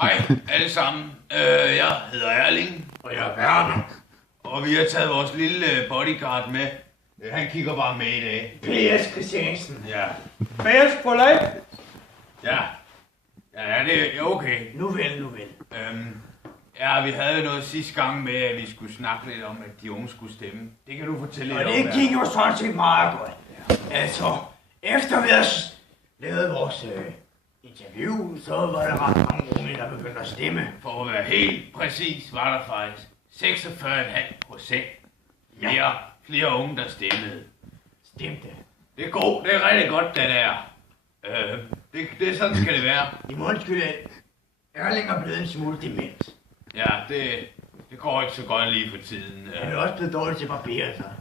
Hej alle sammen. Jeg hedder Erling. Og jeg er Werner. Og vi har taget vores lille bodyguard med. Han kigger bare med i dag. P.S. Christiansen. Ja. P.S. på live. Ja. Ja, det er okay. Nu vel. Ja, vi havde noget sidste gang med, at vi skulle snakke lidt om, at de unge skulle stemme. Det kan du fortælle lidt Og om. det gik jo sådan set meget godt. Ja. Altså, efter vi havde lavet vores interview, så var der ret mange unge, der begyndte at stemme. For at være helt præcis, var der faktisk 46,5% flere unge, der stemmede. Stemte. Det er godt. Det er rigtig godt, det der. Det sådan skal det være. I må undskylde, Erling er blevet en smule dement. Ja, det går ikke så godt lige for tiden. Han er også blevet dårlig til at barbere sig.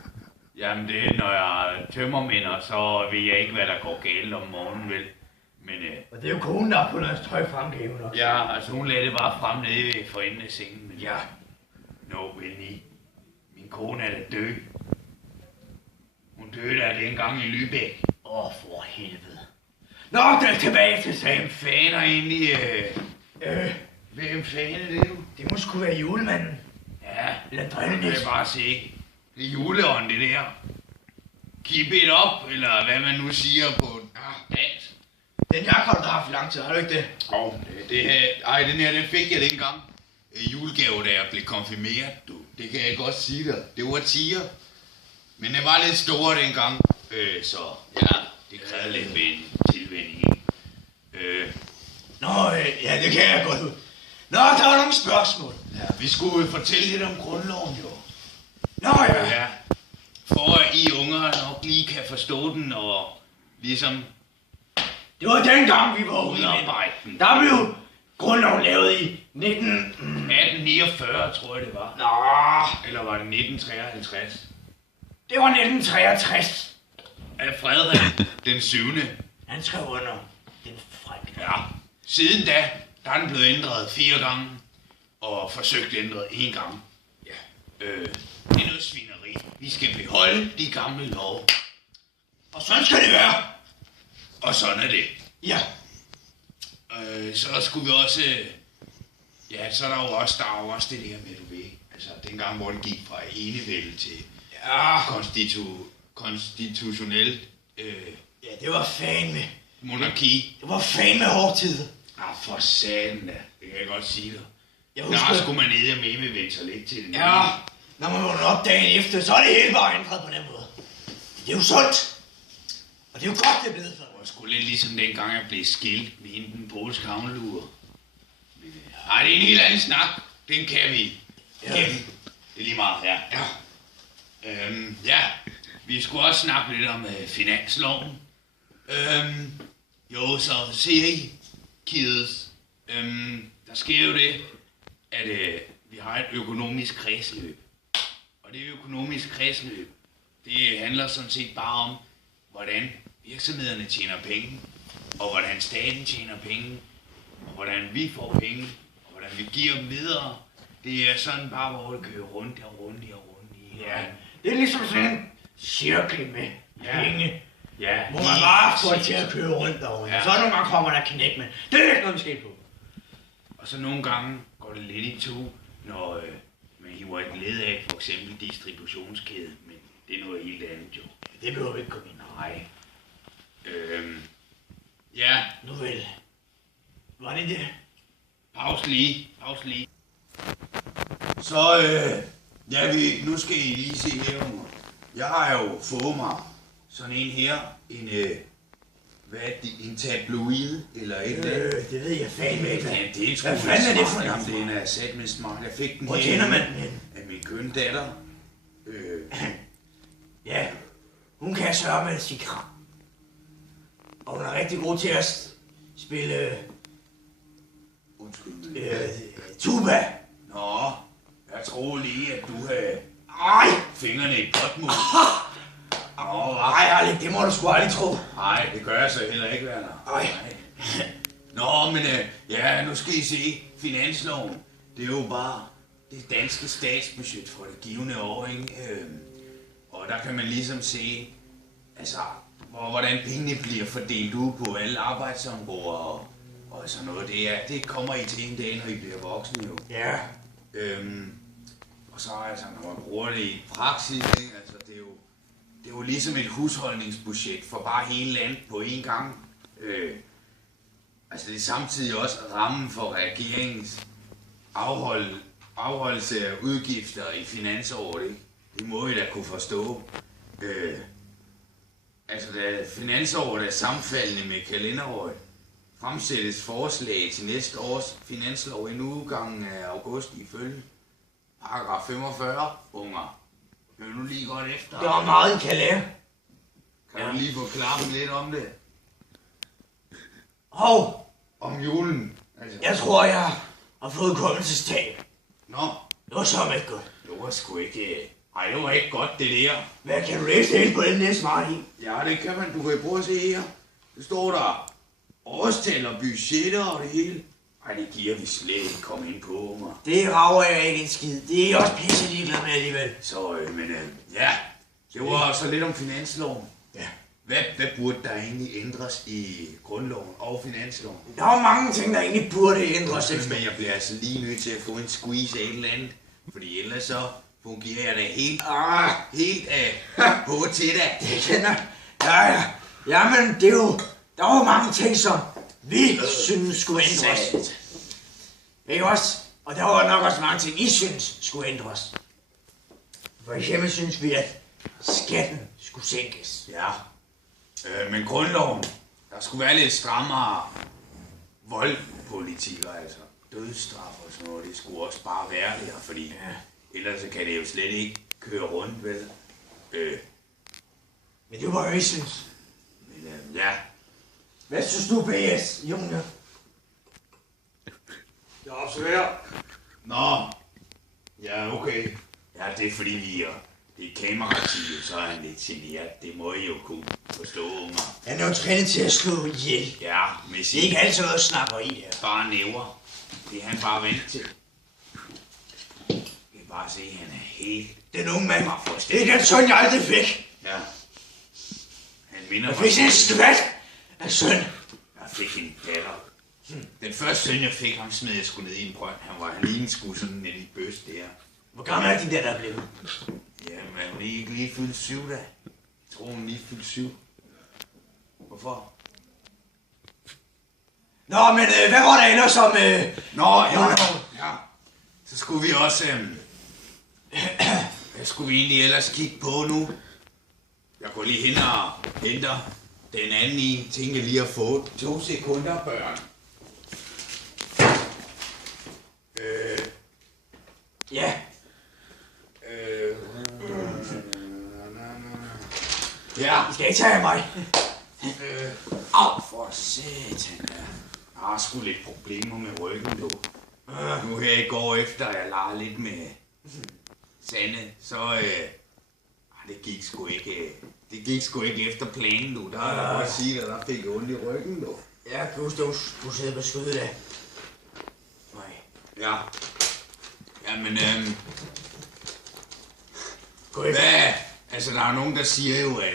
Jamen det er, når jeg tømmermænder, så ved jeg ikke, hvad der går galt om morgenen, vel. Men Og det er jo konen, der har fundet hans tøj frem, kan hun også. ja, altså hun lagde det bare frem nede for enden af sengen. Men ja, Benny. Min kone er da død. Hun døde der dengang i Lübeck. For helvede. Nå, det er tilbage til sagen. Hvem fanden er egentlig... Hvem fanden er det, du? Det må sgu være julemanden. Ja, Eller det kan drillenis. jeg bare se. Det er juleånd, det der. Keep it up, eller hvad man nu siger på dansk. Den jakke har du da haft i lang tid, har du ikke det? Den her, den fik jeg dengang. Julegave, da jeg blev konfirmeret, du. Det kan jeg godt sige dig. Det var 10'er. Men det var lidt store dengang. Så ja, det krævede lidt tilvænning. Ja, det kan jeg godt ud. Nå, der var nogle spørgsmål. Ja, vi skulle fortælle lidt om grundloven, jo. Nå ja. Ja, for at I unger nok lige kan forstå den, og ligesom Det var dengang, vi var ude. udarbejde den. Der blev grundloven lavet i 1849, tror jeg det var. Nå, Eller var det 1953? det var 1963. Af Frederik den 7. Han skrev under den frække. Ja. Siden da, der er den blevet ændret 4 gange, og forsøgt ændret 1 gang. Ja. Det er noget svineri. Vi skal beholde de gamle love. Og sådan skal det være. Og sådan er det. Ja. Så skulle vi også... Ja, så er der jo også det der med, du ved. Altså, dengang, hvor den gik fra enevælde til konstitutionelt Ja, det var fandme. monarki. Det var fandme hård tid. For satan da. Det kan jeg godt sige dig. Jeg Der husker, skulle man eddermame vende sig lidt til den. ja, når man vågner op dagen efter, så er det hele bare ændret på den måde. Det er jo sundt. Og det er jo godt, det er blevet sådan. Det var sgu lidt ligesom dengang, jeg blev skilt med hende den polske havnelurer. Nej, det er en helt anden snak. Den kan vi. Ja. Det er lige meget, ja. Ja, vi skulle også snakke lidt om finansloven. Jo, så ser I, kids. Der sker jo det, at vi har et økonomisk kredsløb. Og det økonomisk kredsløb, det handler sådan set bare om, hvordan virksomhederne tjener penge, og hvordan staten tjener penge, og hvordan vi får penge, og hvordan vi giver dem videre. Det er sådan bare, hvor det kører rundt og rundt og rundt i. Ja, det er ligesom sådan en cirkel med penge. Ja, Hvor man bare får det til at køre rundt derovre. Ja. Så nogle gange kommer der knæk med. Det er ikke noget, vi skal ind på. Og så nogle gange går det lidt i to, når man hiver et led af, for eksempel distributionskæde, men det er noget helt andet jo. Det behøver vi ikke komme ind. Nej. Ja, Nu vel. Var det det? pause lige. Så, nu skal I lige se her, unger. Jeg har jo fået mig sådan en her, hvad er det, en tabloid, eller et eller andet. Det ved jeg fandme ikke. Ja, det er sgu Hvad fanden er det for smart. noget? Jamen, den er sat med smart. Jeg fik den Hvor her tjener man den hen? af min kønne datter. Ja, hun kan sørge med sit kram. Og hun er rigtig god til at spille tuba. Nå, jeg tror lige, at du havde Ej, fingrene i potmul. ej, Erling, det må du sgu aldrig tro. Nej, det gør jeg så heller ikke, Werner. Ej. Nå, men ja, nu skal I se. Finansloven, det er jo bare det danske statsbudget for det givende år, ikke? Og der kan man ligesom se, altså, hvordan pengene bliver fordelt ud på alle arbejdsområder. og sådan noget. Det kommer I til en dag, når I bliver voksne jo. Ja. Og så altså, når man bruger det i praksis, ikke? Altså, det er jo ligesom et husholdningsbudget for bare hele landet på én gang. Altså det er samtidig også rammen for regeringens afholdelse af udgifter i finansåret, ikke? Det må I da kunne forstå. Altså da finansåret er sammenfaldende med kalenderåret, fremsættes forslag til næste års finanslov inden udgangen af august ifølge paragraf 45, unger. Hør nu lige godt efter. Det var meget en kalender. Kan du lige få klappet lidt om det? Hov, Om julen, altså. jeg tror, jeg har fået kommelsestab. Nå, Det var så ikke godt. det var sgu ikke... Ej, det var ikke godt, det der. Hvad kan du læse helt på den næste smart i? Ja, det kan man. Du kan prøve at se her. Det står der årstal og budgetter og det hele. Ej, det giver vi slet ikke komme ind på, unger. Det rager jeg ikke en skid. Det er jeg også pisse ligeglad med alligevel. Så, ja. Det var så lidt om finansloven. Ja. Hvad burde der egentlig ændres i grundloven og finansloven? Der er jo mange ting, der egentlig burde ændres efter. Men jeg bliver altså lige nødt til at få en squeeze af et eller andet. Fordi ellers så fungerer jeg da helt af på til dig. Det kender ja. Jamen, det er jo... Der var jo mange ting, som vi synes skulle ændres. Ikke også? Og der var nok også mange ting, I synes skulle ændres. For eksempel synes vi, at skatten skulle sænkes. Ja. Men grundloven, der skulle være lidt strammere voldpolitikker, altså dødsstraf og sådan noget, det skulle også bare være der, fordi ellers så kan det jo slet ikke køre rundt, vel? Men det var jo, I synes. Men ja. Hvad synes du, B.S., Junior? Jeg observerer. Nå. Ja, okay. Ja, det er fordi det er kamerateamet, så er han lidt generet. Det må I jo kunne forstå, unger. Han er jo trænet til at slå ihjel. Ja, med Det er sin ikke altid noget snakker i der. bare næver. Det er han bare vant til. Jeg kan bare se, at han er helt... Den unge mand. Det er den søn, jeg aldrig fik. Ja. Han minder Jeg fik sådan en skvat af søn. Jeg fik en datter. Den første søn, jeg fik, ham smed jeg sgu ned i en brønd. Han lignede sgu sådan en lille bøs der. Hvor gammel er din der, der er blevet? Jamen, hun er ikke lige fyldt 7 da. Jeg tror, hun lige fyldt 7. Hvorfor? Nå, men hvad var der ellers om... Nå, ja. Så skulle vi også... Hvad skulle vi egentlig ellers kigge på nu? Jeg går lige hen og henter den anden i. Tænker lige at få 2 sekunder, børn. Ja. Ja. I skal ikke tage af mig. Au, for satan, ja. Jeg har sgu lidt problemer med ryggen, du. Nu her i går efter, jeg legede lidt med Sanne, så det gik sgu ikke efter planen, du. Der er jeg godt sige, at der fik jeg ondt i ryggen, du. Ja, Gustav, du sidder på skødet af. Nej. Ja. Jamen, Gå ikke. hvad? Altså, der er nogen, der siger jo, at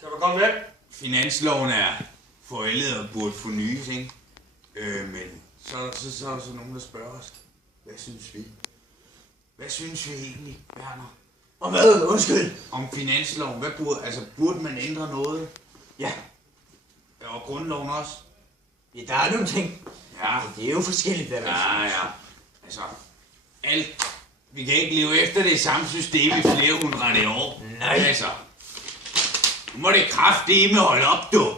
Kan du komme væk? finansloven er forældet og burde fornyes, ikke? Men så er der så nogen, der spørger os, hvad synes vi? Hvad synes vi egentlig, Werner? Og hvad? Undskyld. Om finansloven, burde man ændre noget? Ja. Og grundloven også? Ja, der er nogle ting. Ja. Det er jo forskelligt, hvad man synes. Ja. Altså, vi kan ikke leve efter det samme system i flere hundrede år. Nej. Altså, nu må det kraftedeme holde op, du.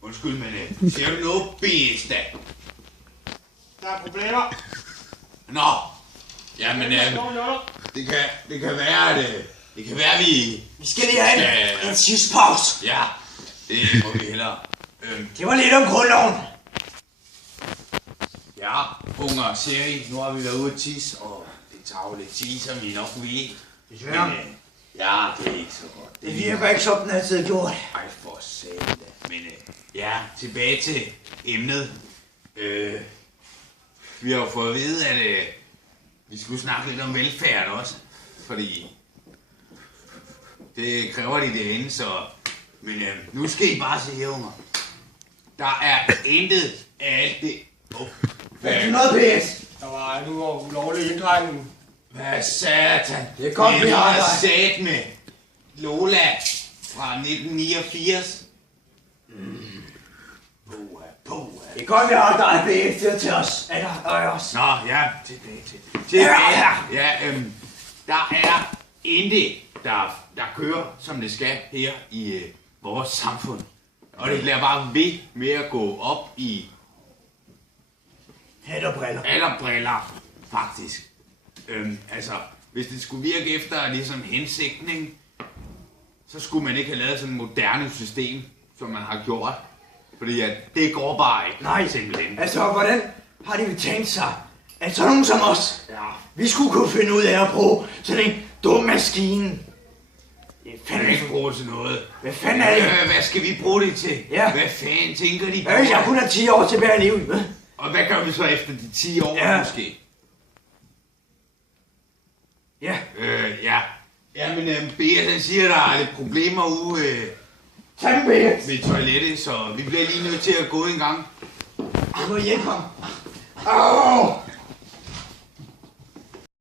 Undskyld, men ser du noget BS da? Der er problemer. Nå, jamen, det kan være, at vi... Vi skal lige have en sidste pause. Ja, det må vi hellere. Det var lidt om grundloven. Ja, unger, ser I, nu har vi været ude at tisse, og det tager jo lidt tid, som I nok ved. Desværre. Men, ja, det er ikke så godt. Det virker ikke som den altid gjort. Ej, for satan da. Men ja, tilbage til emnet. Vi har jo fået at vide, at vi skulle snakke lidt om velfærd også. Fordi det kræver de derinde, så... Men nu skal I bare se her, unger. Der er intet af alt det... Hvad er det noget, PS? Der var nu ulovlig indtrængen. Hvad satan? Det er godt, vi har dig. sat med Lola fra 1989. Det er godt, vi har dig, PS, til os. Eller os. Nå, ja, tilbage. Ja, der er intet, der kører, som det skal her i vores samfund. Og det bliver bare ved med at gå op i Hat og briller. alle briller, faktisk. Altså, hvis det skulle virke efter ligesom hensigten, ikke, så skulle man ikke have lavet sådan et moderne system, som man har gjort. Fordi at det går bare ikke. Nej, simpelthen. Altså, hvordan har de tænkt sig, at sådan nogen som os, Ja. vi skulle kunne finde ud af at bruge sådan en dum maskine? Det er Kan fandme ikke bruge til noget. Hvad fanden er det? Hvad skal vi bruge det til? Ja. Hvad fanden tænker de på? Hvad hvis jeg kun har 10 år tilbage at leve i, hvad? Og hvad gør vi så efter de 10 år, Ja. måske? Ja, Ja. Jamen, Bea, den siger, der er lidt problemer ude tag dem med. ved toilettet, så vi bliver lige nødt til at gå en gang. Jeg må hjælpe ham. Åh!